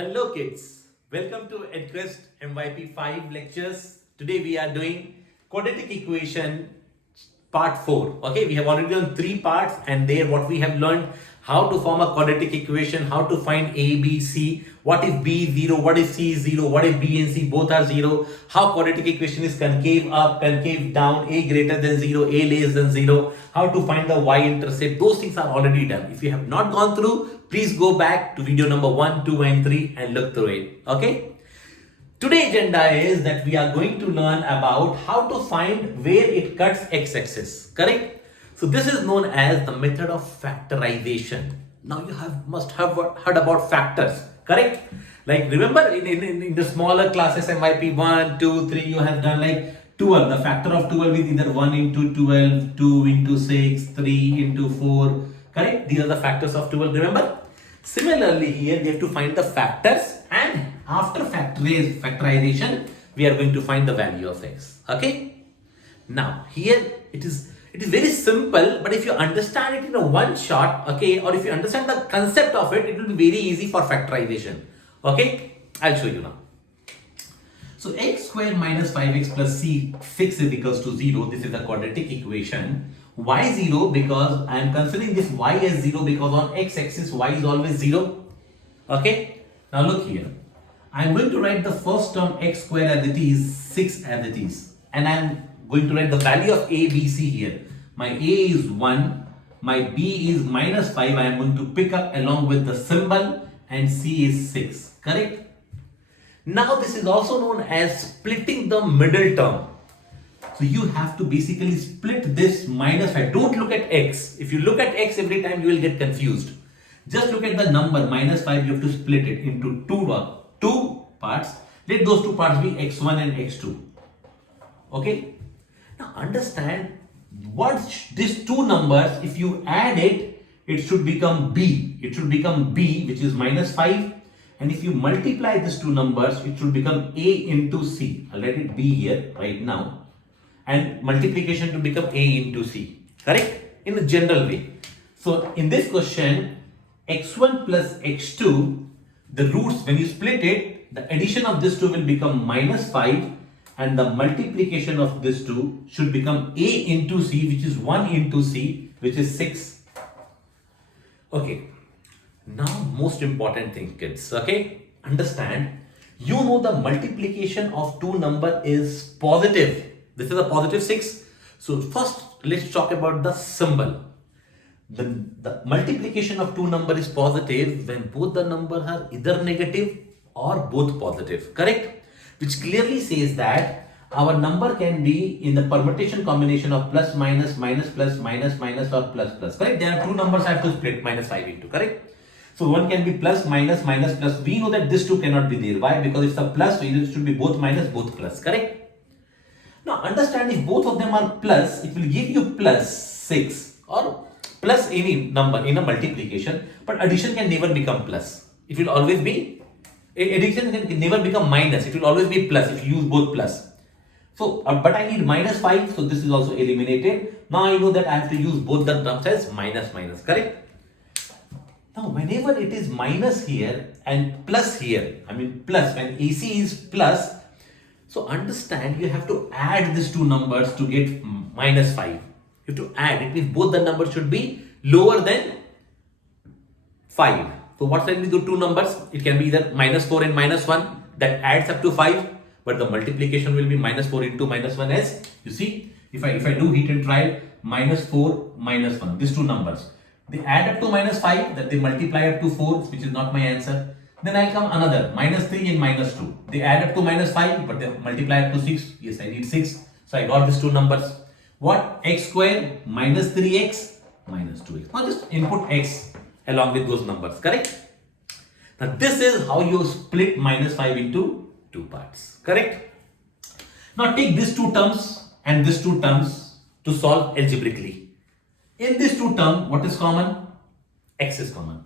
Hello kids, welcome to EdQuest MYP 5 lectures. Today we are doing quadratic equation part 4. Okay, we have already done 3 parts and there what we have learned how to form a quadratic equation, how to find A, B, C, what if B is 0, what if C is 0, what if B and C both are 0, how quadratic equation is concave up, concave down, A greater than 0, A less than 0, how to find the y-intercept. Those things are already done. If you have not gone through, please go back to video number 1, 2 and 3 and look through it. Okay. Today agenda is that we are going to learn about how to find where it cuts x-axis, correct? So this is known as the method of factorization. Now you must have heard about factors, correct? Like remember in the smaller classes MYP 1, 2, 3 you have done like 12. The factor of 12 is either 1 into 12, 2 into 6, 3 into 4, correct? These are the factors of 12, remember? Similarly here we have to find the factors and after factorization we are going to find the value of x. Okay. Now here it is very simple, but if you understand it in a one shot, okay, or if you understand the concept of it, it will be very easy for factorization. Okay, I'll show you now. So x square minus 5x plus c 6 is equals to 0. This is a quadratic equation. Y 0 because I am considering this y as 0 because on x-axis y is always 0. Okay. Now look here. I am going to write the first term x square as it is, 6 as it is. And I am going to write the value of a, b, c here. My a is 1. My b is minus 5. I am going to pick up along with the symbol and c is 6. Correct? Now this is also known as splitting the middle term. So you have to basically split this minus 5. Don't look at x. If you look at x every time, you will get confused. Just look at the number minus 5. You have to split it into two parts. Let those two parts be x1 and x2. Okay. Now understand what these two numbers, if you add it, it should become b. It should become b, which is minus 5. And if you multiply these two numbers, it should become a into c. I'll let it be here right now. And multiplication to become a into c. Correct? In a general way. So in this question, x1 plus x2, the roots, when you split it, the addition of this two will become minus 5 and the multiplication of this two should become a into c, which is 1 into c, which is 6. Okay. Now most important thing, kids. Okay. Understand, you know the multiplication of two number is positive. This is a positive 6. So first let's talk about the symbol. The multiplication of two number is positive when both the numbers are either negative or both positive, correct? Which clearly says that our number can be in the permutation combination of plus minus, minus plus, minus minus or plus plus, correct? There are two numbers I have to split minus 5 into, correct? So one can be plus minus, minus plus. We know that this two cannot be there. Why? Because it's a plus, so it should be both minus, both plus, correct? Now understand, if both of them are plus, it will give you plus 6 or plus any number in a multiplication, but addition can never become plus. It will always be, addition can never become minus. It will always be plus if you use both plus. So, but I need minus 5, so this is also eliminated. Now I know that I have to use both the terms as minus minus, correct? Now whenever it is minus here and plus here, I mean plus, when AC is plus, so understand you have to add these two numbers to get minus 5. You have to add. It means both the numbers should be lower than 5. So what can be the two numbers? It can be either minus 4 and minus 1 that adds up to 5. But the multiplication will be minus 4 into minus 1 as you see. If I do heat and trial, minus 4 minus 1. These two numbers. They add up to minus 5, that they multiply up to 4, which is not my answer. Then I'll come another minus 3 and minus 2. They add up to minus 5, but they multiply up to 6. Yes, I need 6. So I got these two numbers. What? X square minus 3x minus 2x. Now just input x along with those numbers, correct? Now this is how you split minus 5 into two parts, correct? Now take these two terms and these two terms to solve algebraically. In these two terms, what is common? X is common.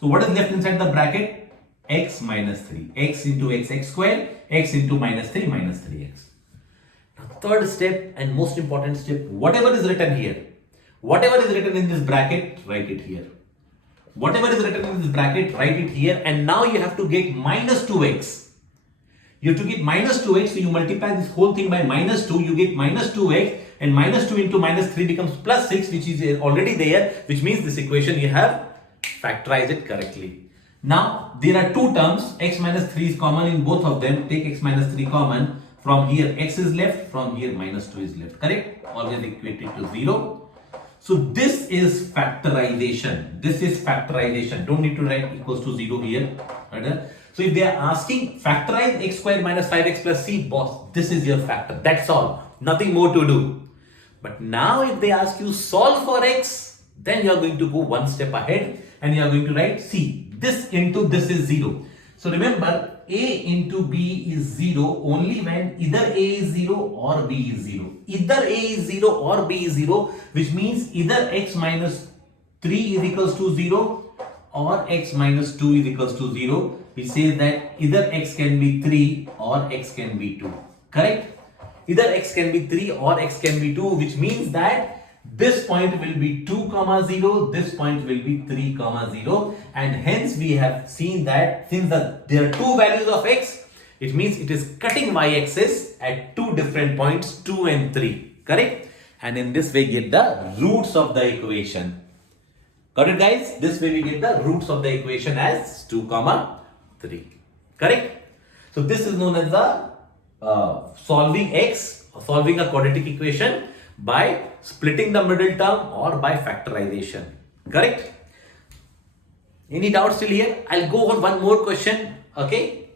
So what is left inside the bracket? X minus 3. X into x, x square. X into minus 3, minus 3x. Now third step and most important step, whatever is written here, whatever is written in this bracket, write it here. Whatever is written in this bracket, write it here. And now you have to get minus 2x. You have to get minus 2x. So you multiply this whole thing by minus 2. You get minus 2x. And minus 2 into minus 3 becomes plus 6, which is already there. Which means this equation you have factorized it correctly. Now, there are two terms. X minus 3 is common in both of them. Take x minus 3 common. From here, x is left. From here, minus 2 is left. Correct? Always equate it to 0. So this is factorization. This is factorization. Don't need to write equals to 0 here. Right? So if they are asking factorize x square minus 5x plus c, boss, this is your factor. That's all. Nothing more to do. But now if they ask you solve for x, then you are going to go one step ahead and you are going to write c. This into this is 0. So remember, a into b is 0 only when either a is 0 or b is 0. Either a is 0 or b is 0, which means either x minus 3 is equals to 0 or x minus 2 is equals to 0. We say that either x can be 3 or x can be 2. Correct? Either x can be 3 or x can be 2, which means that this point will be 2 comma 0, this point will be 3 comma 0, and hence we have seen that since there are two values of x, it means it is cutting y-axis at two different points, 2 and 3. Correct? And in this way get the roots of the equation. Got it, guys? This way we get the roots of the equation as 2 comma 3. Correct? So this is known as the solving a quadratic equation by splitting the middle term or by factorization. Correct? Any doubts till here? I'll go on one more question. Okay.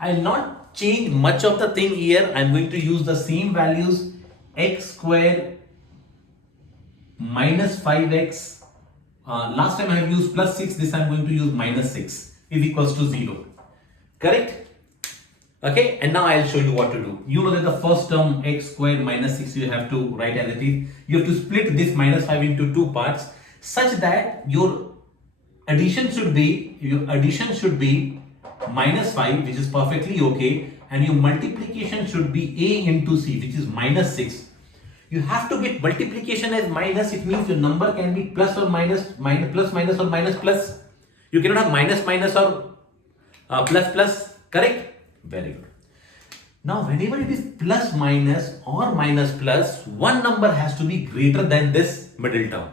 I'll not change much of the thing here. I'm going to use the same values. X square minus 5x. Last time I have used plus 6. This I'm going to use minus 6 is equals to 0. Correct? Okay, and now I'll show you what to do. You know that the first term x square minus 6 you have to write as it is. You have to split this minus 5 into two parts such that your addition should be minus 5, which is perfectly okay, and your multiplication should be a into c, which is minus 6. You have to get multiplication as minus. It means your number can be plus or minus, plus minus or minus plus. You cannot have minus minus or plus plus. Correct? Very good. Now, whenever it is plus minus or minus plus, one number has to be greater than this middle term.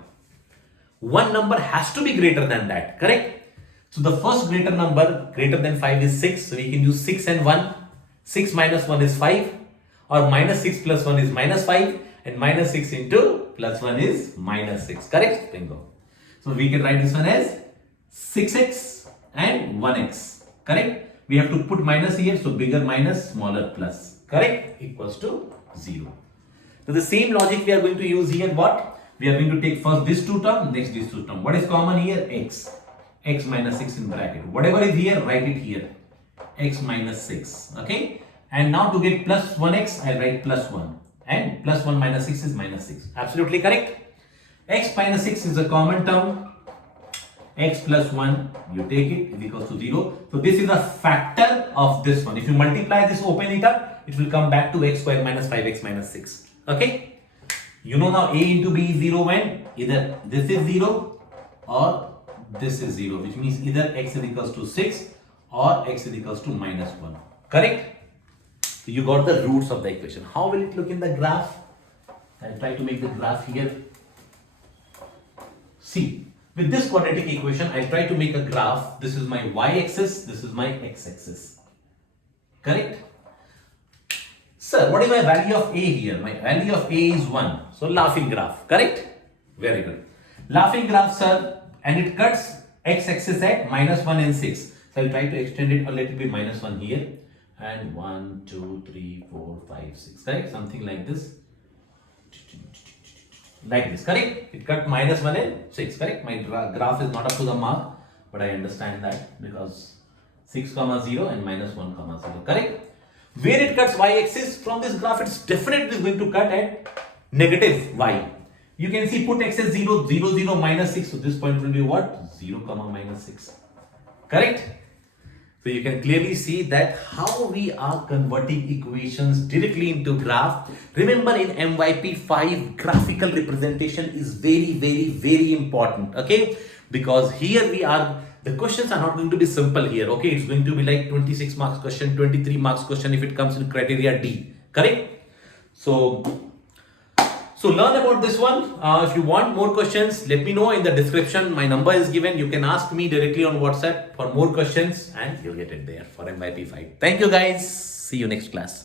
One number has to be greater than that. Correct? So the first greater number greater than 5 is 6. So we can use 6 and 1. 6 minus 1 is 5. Or minus 6 plus 1 is minus 5. And minus 6 into plus 1 is minus 6. Correct? Bingo. So we can write this one as 6x and 1x. Correct? We have to put minus here, so bigger minus, smaller plus. Correct? Equals to 0. So the same logic we are going to use here. What? We are going to take first this two term, next this two term. What is common here? X. X minus 6 in bracket. Whatever is here, write it here. X minus 6. Okay? And now to get plus 1x, I write plus 1. And plus 1 minus 6 is minus 6. Absolutely correct? X minus 6 is a common term. X plus 1, you take it, is equals to 0. So this is a factor of this one. If you multiply this, open it up, it will come back to x square minus 5x minus 6. Okay? You know now a into b is 0 when either this is 0 or this is 0, which means either x is equals to 6 or x is equals to minus 1. Correct? So you got the roots of the equation. How will it look in the graph? I'll try to make the graph here. See. With this quadratic equation, I'll try to make a graph. This is my y-axis, this is my x-axis. Correct? Sir, what is my value of a here? My value of a is 1. So, laughing graph. Correct? Very good. Laughing graph, sir, and it cuts x-axis at minus 1 and 6. So, I'll try to extend it a little bit, minus 1 here. And 1, 2, 3, 4, 5, 6. Correct? Something like this. Like this, correct? It cut minus 1 and 6, correct? My graph is not up to the mark, but I understand that because 6 comma 0 and minus 1 comma 0, correct? Where it cuts y-axis from this graph, it's definitely going to cut at negative y. You can see put x as 0, 0, 0, minus 6. So this point will be what? 0 comma minus 6, correct? So you can clearly see that how we are converting equations directly into graph. Remember, in MYP5, graphical representation is very important. Okay, because here we are, the questions are not going to be simple here. Okay, it's going to be like 26 marks question, 23 marks question if it comes in criteria D. Correct? So learn about this one. If you want more questions, let me know in the description. My number is given. You can ask me directly on WhatsApp for more questions and you'll get it there for MYP5. Thank you guys. See you next class.